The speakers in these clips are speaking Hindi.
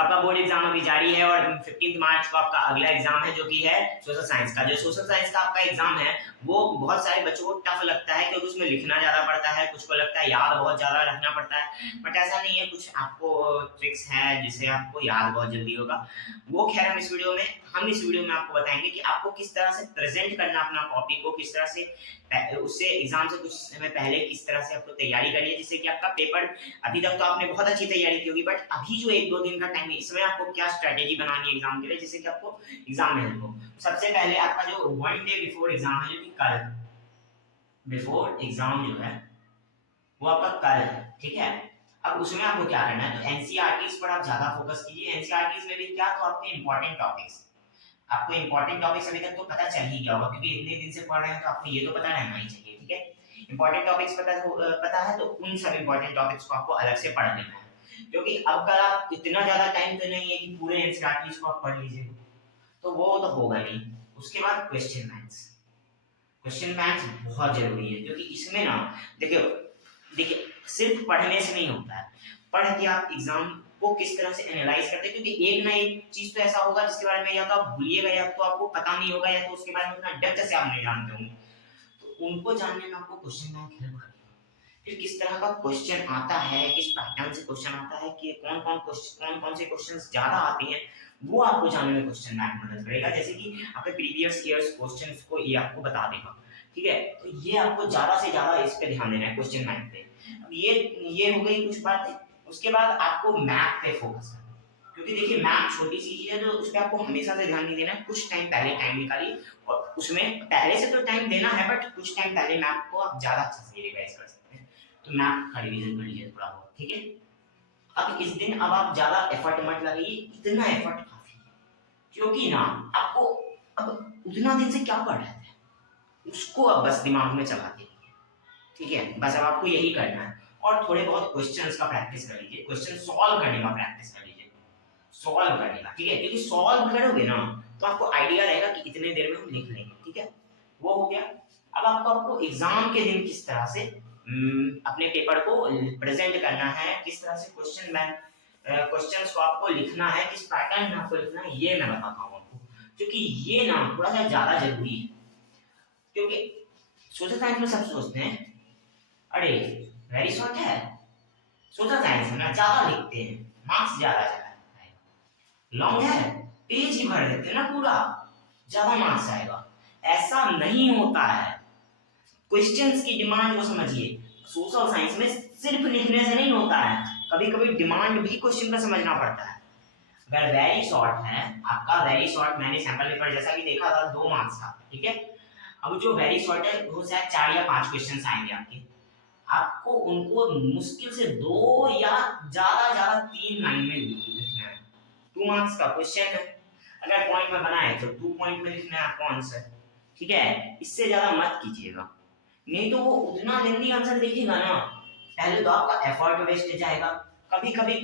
तो आपका बोर्ड एग्जाम अभी जारी है और 15 मार्च को आपका अगला एग्जाम है जो कि है सोशल साइंस का। जो सोशल साइंस का आपका एग्जाम है वो बहुत सारे बच्चों को टफ लगता है क्योंकि उसमें लिखना ज्यादा पड़ता है, कुछ को लगता है याद बहुत ज्यादा रखना पड़ता है, बट ऐसा नहीं है। कुछ आपको ट्रिक्स है जिससे आपको याद बहुत जल्दी होगा। वो खैर हम इस वीडियो में आपको बताएंगे कि आपको किस तरह से प्रेजेंट करना अपना कॉपी को, किस तरह से उससे एग्जाम से कुछ समय पहले किस तरह से आपको तैयारी करनी है जिससे कि आपका पेपर, अभी तक तो आपने बहुत अच्छी तैयारी की होगी बट अभी जो 1-2 दिन का टाइम है इसमें आपको क्या स्ट्रेटेजी बनानी है एग्जाम के लिए जिससे कि आपको एग्जाम में हेल्प हो। सबसे पहले आपका जो 1 डे बिफोर एग्जाम है, जो कि कल बिफोर एग्जाम जो है वो आपका कल है, ठीक है। अब उसमें आपको क्या करना है, तो एनसीईआरटीज पर आप ज्यादा फोकस कीजिए। एनसीईआरटीज में भी क्या, तो आपके इंपॉर्टेंट टॉपिक्स, आपको इंपॉर्टेंट टॉपिक्स अभी तक तो पता चल ही गया होगा क्योंकि इतने दिन से पढ़ रहे हैं तो आपको ये तो पता रहना ही चाहिए, ठीक है। इंपॉर्टेंट टॉपिक्स पता है तो उन सब इंपॉर्टेंट टॉपिक्स को आपको अलग से पढ़ लेना है, क्योंकि अब कल आप इतना ज्यादा टाइम तो नहीं है कि पूरे एनसीईआरटीज को आप पढ़ लीजिए, तो वो तो होगा नहीं। उसके बाद क्वेश्चन बैंक्स, क्वेश्चन बैंक्स बहुत जरूरी है क्योंकि इसमें ना देखिए सिर्फ पढ़ने से नहीं होता है, पढ़ के आप एग्जाम को किस तरह से एनालाइज करते हैं, क्योंकि एक ना एक चीज तो ऐसा होगा जिसके बारे में या तो आप भूलिएगा या तो आपको पता नहीं होगा या तो उसके बारे में उतना डेप्थ से आप नहीं जानते होंगे, तो उनको जानने में आपको क्वेश्चन बैंक हेल्प करेगा। फिर किस तरह का क्वेश्चन आता है, किस पैटर्न से क्वेश्चन आता है, कि कौन कौन से क्वेश्चंस ज्यादा आते हैं, वो आपको जानने में क्वेश्चन बैंक मदद करेगा। जैसे कि आपके प्रीवियस ईयर्स क्वेश्चंस को ये आपको बता देगा, ठीक है। तो ये आपको ज्यादा से ज्यादा इस पे ध्यान देना है, क्वेश्चन बैंक पे। अब ये हो गई कुछ बातें। उसके बाद आपको मैथ पे फोकस करना है, क्योंकि देखिए मैथ छोटी सी चीज है तो उस पर आपको हमेशा से ध्यान नहीं देना है। कुछ टाइम पहले टाइम निकालिए और उसमें पहले से तो टाइम देना है बट कुछ टाइम पहले मैथ को आप ज्यादा अच्छे से रिवाइज कर सकते हैं, तो मैथ का रिवीजन कर लीजिए थोड़ा बहुत, ठीक है। अब इस दिन अब आप ज्यादा एफर्ट मत लगाइए, इतना एफर्ट काफी है, क्योंकि ना आपको अब उतना दिन से क्या पढ़ रहे थे उसको अब बस दिमाग में चलाते रहिए, ठीक है। बस अब आपको यही करना है और थोड़े बहुत क्वेश्चंस का प्रैक्टिस कर लीजिए, क्वेश्चन सॉल्व करने का प्रैक्टिस कर लीजिए, सॉल्व करने का, ठीक है। क्योंकि सॉल्व करोगे ना तो आपको आइडिया रहेगा कि इतने देर में हम लिख लेंगे, ठीक है। वो हो गया। अब आपको एग्जाम के दिन किस तरह से अपने पेपर को प्रेजेंट करना है, किस तरह से क्वेश्चंस को आपको लिखना है, किस पैटर्न में आपको लिखना है, ये मैं बताता हूँ आपको, क्योंकि ये ना थोड़ा सा ज्यादा जरूरी है। क्योंकि सोशल साइंस में सब सोचते हैं अरे वेरी शॉर्ट है, सोशल साइंस में ना ज्यादा लिखते हैं मार्क्स ज्यादा आएगा, लॉन्ग है पेज ही भर देते हैं ना पूरा, ज्यादा मार्क्स आएगा। ऐसा नहीं होता है, क्वेश्चंस की डिमांड को समझिए। सोशल साइंस में सिर्फ लिखने से नहीं होता है, कभी कभी डिमांड भी क्वेश्चन का समझना पड़ता है। अगर वेरी शॉर्ट है आपका, वेरी शॉर्ट मैंने सैंपल पेपर जैसा कि देखा था 2 मार्क्स का, ठीक है। अब जो वेरी शॉर्ट है वो शायद 4 या 5 क्वेश्चन आएंगे आपके, आपको उनको मुश्किल से 2 या ज्यादा 3 लाइन में लिखना है। 2 मार्क्स का क्वेश्चन है, अगर पॉइंट में बनाए तो 2 पॉइंट में लिखना है आपको आंसर, ठीक है। इससे ज्यादा मत कीजिएगा, नहीं तो वो उतना लेंदी आंसर देखेगा ना, पहले तो आपका एफर्ट वेस्ट जाएगा। कभी कभी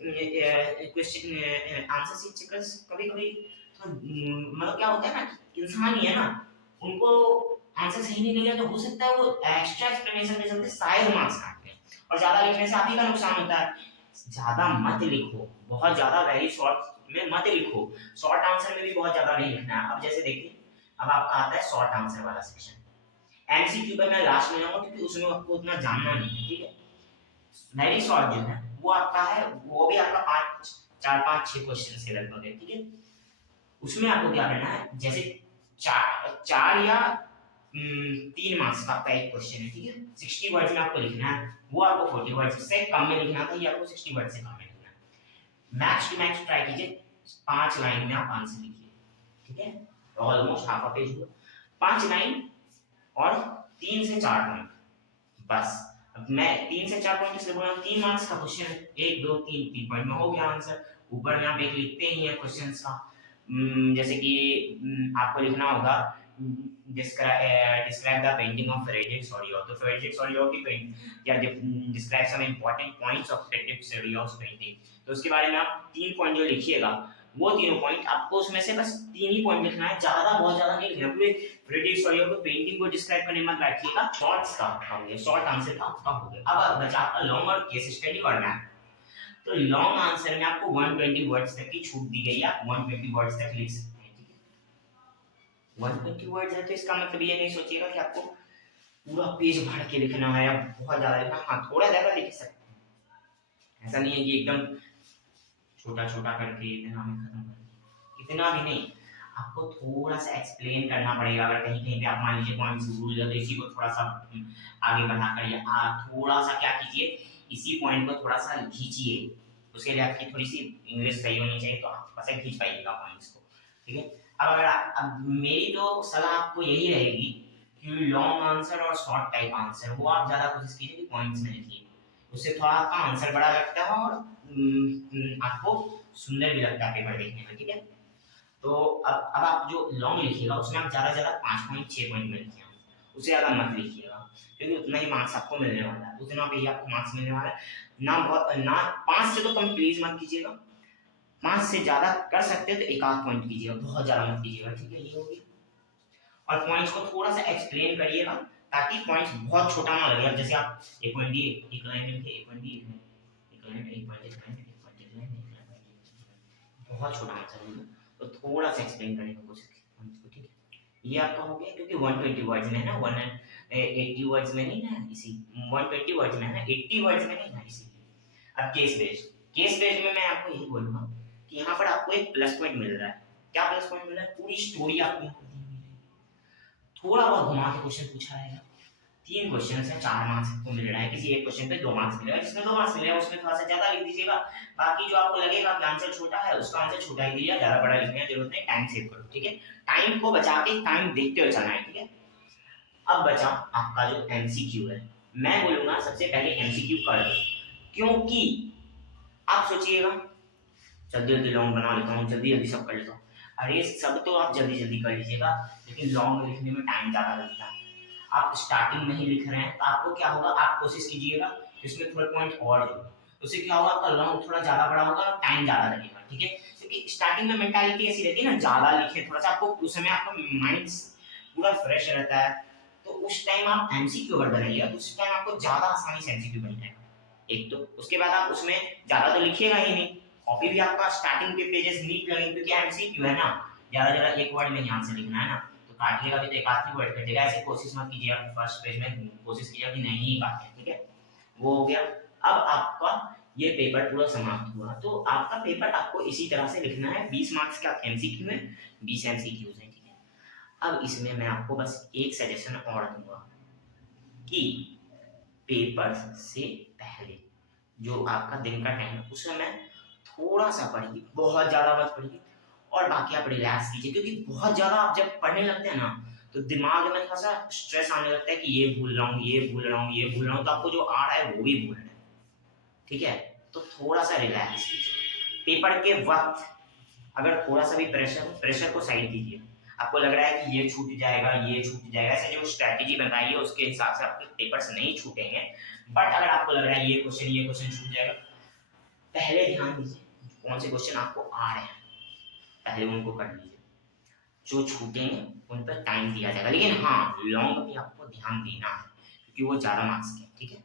क्वेश्चन आंसर शीट चेकर्स कभी कभी मतलब क्या होता है ना, इंसान ही है ना, उनको आंसर सही नहीं लगे तो हो सकता है वो एक्स्ट्रा एक्सप्लेनेशन के चलते शायद मार्क्स काट दें, और ज्यादा लिखने से आप ही का नुकसान होता है। ज्यादा मत लिखो, बहुत ज्यादा वेरी शॉर्ट में मत लिखो, शॉर्ट आंसर में भी बहुत ज्यादा नहीं लिखना है। अब जैसे देखिए अब आपका आता है शॉर्ट आंसर वाला सेक्शन, एमसीक्यू पे मैं लास्ट में जाऊंगा क्योंकि उसमें आपको उतना जानना नहीं है, ठीक है। वेरी शॉर्ट जो है वो आपका है, वो भी आपका 4-5-6 क्वेश्चन के लगभग है, ठीक है। उसमें आपको क्या करना है, जैसे 4 या 3 मार्क्स का आपका एक क्वेश्चन है, ठीक है। 60 वर्ड्स में आपको लिखना है, वो आपको 40 वर्ड्स से कम में लिखना था, ये आपको 60 वर्ड से कम में लिखना है। मैक्स टू मैक्स ट्राई कीजिए 5 लाइन में आप आंसर लिखिए, ठीक है। ऑलमोस्ट हाफ अ पेज हुआ, 5 लाइन और 3 से 4 पॉइंट, बस। अब मैं 3 से 4 पॉइंट इसलिए बोल रहा हूँ, 3 मार्क्स का क्वेश्चन है, 1 2 3 पॉइंट में हो गया आंसर। ऊपर में आप एक लिखते ही हैं क्वेश्चंस का, जैसे कि आपको लिखना होगा describe the painting of Frederick Sodio, तो फ्रेडरिक सोडियो की पेंटिंग या describe some important points of Frederick Sodio's painting, तो उसके बारे में आप 3 पॉइंट जो लिखिएगा वो तीनों पॉइंट आपको उसमें से बस 3 ही पॉइंट लिखना है, ज्यादा बहुत ज्यादा नहीं लिखना। पूरे फ्रेडरिक सोडियो को पेंटिंग को डिस्क्राइब करने मत बैठिएगा, शॉर्ट्स का हो गया, शॉर्ट आंसर का आपका हो गया। अब बचा आपका लॉन्ग और केस स्टडी और मैथ। तो लॉन्ग आंसर में आपको 120 वर्ड्स तक की छूट दी गई है, आप 120 वर्ड्स तक लिख सकते हैं, ठीक है। 120 वर्ड्स है तो इसका मतलब ये नहीं सोचिएगा कि आपको पूरा पेज भर के लिखना है या बहुत ज्यादा लिखना, हाँ थोड़ा ज्यादा लिख सकते हैं, ऐसा नहीं है कि एकदम छोटा छोटा करके इतना में खत्म कर, इतना भी नहीं, आपको थोड़ा सा एक्सप्लेन करना पड़ेगा। अगर कहीं कहीं पे आप मान लीजिए पॉइंट्स भूल जाते तो इसी को थोड़ा सा आगे बढ़ाकर या थोड़ा सा क्या कीजिए, इसी पॉइंट को थोड़ा सा खींचिए, उसके लिए आपकी थोड़ी सी इंग्लिश सही होनी चाहिए, तो आप थोड़ा सा खींच पाइएगा पॉइंट्स को, ठीक है। अब अगर अब मेरी तो सलाह आपको यही रहेगी कि लॉन्ग आंसर और शॉर्ट टाइप आंसर वो आप ज्यादा कोशिश कीजिए कि पॉइंट्स में लिखिए, उससे थोड़ा आपका आंसर बड़ा लगता है और आपको सुंदर भी लगता है पेपर देखने में, ठीक है। तो अब आप जो लॉन्ग लिखिएगा उसमें आप ज़्यादा से ज़्यादा 5 पॉइंट 6 पॉइंट में लिखिएगा, उससे ज़्यादा मत लिखिएगा, क्योंकि उतना ही मार्क्स आपको मिलने वाला है, उतना पे ही आपको मार्क्स मिलने वाला है। ना बहुत ना 5 से तो कम प्लीज मत कीजिएगा, 5 से ज़्यादा कर सकते हैं तो एक आध पॉइंट कीजिएगा, बहुत ज़्यादा मत कीजिएगा, ठीक है। ये हो गया। और पॉइंट्स को थोड़ा सा एक्सप्लेन करिएगा ताकि पॉइंट्स बहुत छोटा ना लगे। जैसे आप एक पॉइंट दिए, एक लाइन लिखे, एक पॉइंट दिए, एक लाइन, एक पॉइंट, एक लाइन, एक पॉइंट, एक लाइन, एक लाइन, बहुत छोटा आंसर होगा, तो थोड़ा सा एक्सप्लेन करने की कोशिश कीजिए पॉइंट्स को, ठीक है। ये आपका हो गया, क्योंकि 120 वर्ड्स में है ना, 180 वर्ड्स में नहीं ना, इसी 120 वर्ड्स में है ना, 80 वर्ड्स में नहीं ना, इसीलिए। अब केस बेस्ड में मैं आपको यही बोलूंगा कि यहाँ पर आपको एक प्लस पॉइंट मिल रहा है। क्या प्लस पॉइंट मिल रहा है? पूरी स्टोरी आपको यहाँ पर दी हुई है, थोड़ा बहुत घुमा के क्वेश्चन पूछा है, 3 क्वेश्चन है, 4 मार्क्स आपको मिल रहा है, किसी एक क्वेश्चन पे 2 मार्क्स मिलेगा, जिसमें 2 मार्क्स मिलेगा उसमें थोड़ा सा ज्यादा लिख दीजिएगा, बाकी जो आपको लगेगा कि आंसर छोटा है उसका आंसर छोटा ही दीजिएगा, ज्यादा बड़ा लिखने की जरूरत नहीं, टाइम सेव करो, ठीक है। टाइम को बचा के टाइम देखते हुए चलना है, ठीक है। अब बचा आपका जो एमसीक्यू है, मैं बोलूंगा सबसे पहले एमसीक्यू कर दो, क्योंकि आप सोचिएगा जल्दी जल्दी लॉन्ग बना लेता हूँ, जल्दी जल्दी सब कर लेता हूँ, अरे सब तो आप जल्दी जल्दी कर लीजिएगा, लेकिन लॉन्ग लिखने में टाइम ज़्यादा लगता है। आप स्टार्टिंग में ही लिख रहे हैं तो आपको क्या होगा, आप कोशिश कीजिएगा इसमें थोड़े पॉइंट और जोड़ो, उससे क्या होगा, आपका लॉन्ग थोड़ा ज़्यादा बड़ा होगा और टाइम ज़्यादा लगेगा, ठीक है। क्योंकि स्टार्टिंग में मेंटालिटी ऐसी रहती है ना, ज़्यादा लिखे थोड़ा सा, आपको उस समय आपका माइंड पूरा फ्रेश रहता है, तो उस टाइम आप एमसीक्यू अगर बनाइएगा तो उस टाइम आपको ज़्यादा आसानी से एमसीक्यू बन जाएगा। एक तो उसके बाद आप उसमें ज़्यादा तो लिखिएगा ही नहीं, कॉपी भी आपका स्टार्टिंग के पेजेस नीट लगेंगे, क्योंकि एमसीक्यू है ना, ज्यादा ज्यादा एक वर्ड में ही आंसर लिखना है ना, तो काटिएगा भी तो एक आध ही वर्ड कटेगा, ऐसे कोशिश मत कीजिए, आप फर्स्ट पेज में कोशिश कीजिए कि नहीं ही काटे, ठीक है। वो हो गया। अब आपका ये पेपर पूरा समाप्त हुआ, तो आपका पेपर आपको इसी तरह से लिखना है, 20 मार्क्स का एमसीक्यू है, 20 एमसीक्यूज है, ठीक है। अब इसमें मैं आपको बस एक सजेशन और दूंगा कि पेपर से पहले जो आपका दिन का टाइम है उस समय थोड़ा सा पढ़िए, बहुत ज्यादा मत पढ़िए, और बाकी आप रिलैक्स कीजिए, क्योंकि बहुत ज्यादा आप जब पढ़ने लगते हैं ना तो दिमाग में थोड़ा सा स्ट्रेस आने लगता है कि ये भूल रहा हूँ, ये भूल रहा हूँ, ये भूल रहा हूँ, तो आपको जो आ रहा है वो भी भूल रहा है, ठीक है। तो थोड़ा सा रिलैक्स कीजिए पेपर के वक्त, अगर थोड़ा सा भी प्रेशर को साइड कीजिए, आपको लग रहा है कि ये छूट जाएगा, ये छूट जाएगा, ऐसे जो स्ट्रैटेजी बनाइए उसके हिसाब से आपके पेपर्स नहीं छूटेंगे। बट अगर आपको लग रहा है ये क्वेश्चन छूट जाएगा, पहले ध्यान दीजिए कौन से क्वेश्चन आपको आ रहे हैं, पहले उनको कर लीजिए, जो छूटेंगे उन पर टाइम दिया जाएगा, लेकिन हाँ लॉन्ग पे आपको ध्यान देना है क्योंकि वो ज़्यादा मार्क्स के, ठीक है।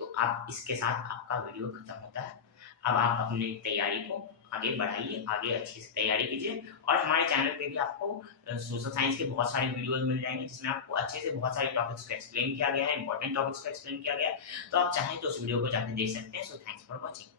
तो आप इसके साथ आपका वीडियो खत्म होता है। अब आप अपनी तैयारी को आगे बढ़ाइए, आगे अच्छे से तैयारी कीजिए, और हमारे चैनल पे भी आपको सोशल साइंस के बहुत सारे वीडियोस मिल जाएंगे जिसमें आपको अच्छे से बहुत सारे टॉपिक्स को एक्सप्लेन किया गया है, इंपॉर्टेंट टॉपिक्स को एक्सप्लेन किया गया है, तो आप चाहें तो उस वीडियो को जाकर देख सकते हैं। So thanks for watching.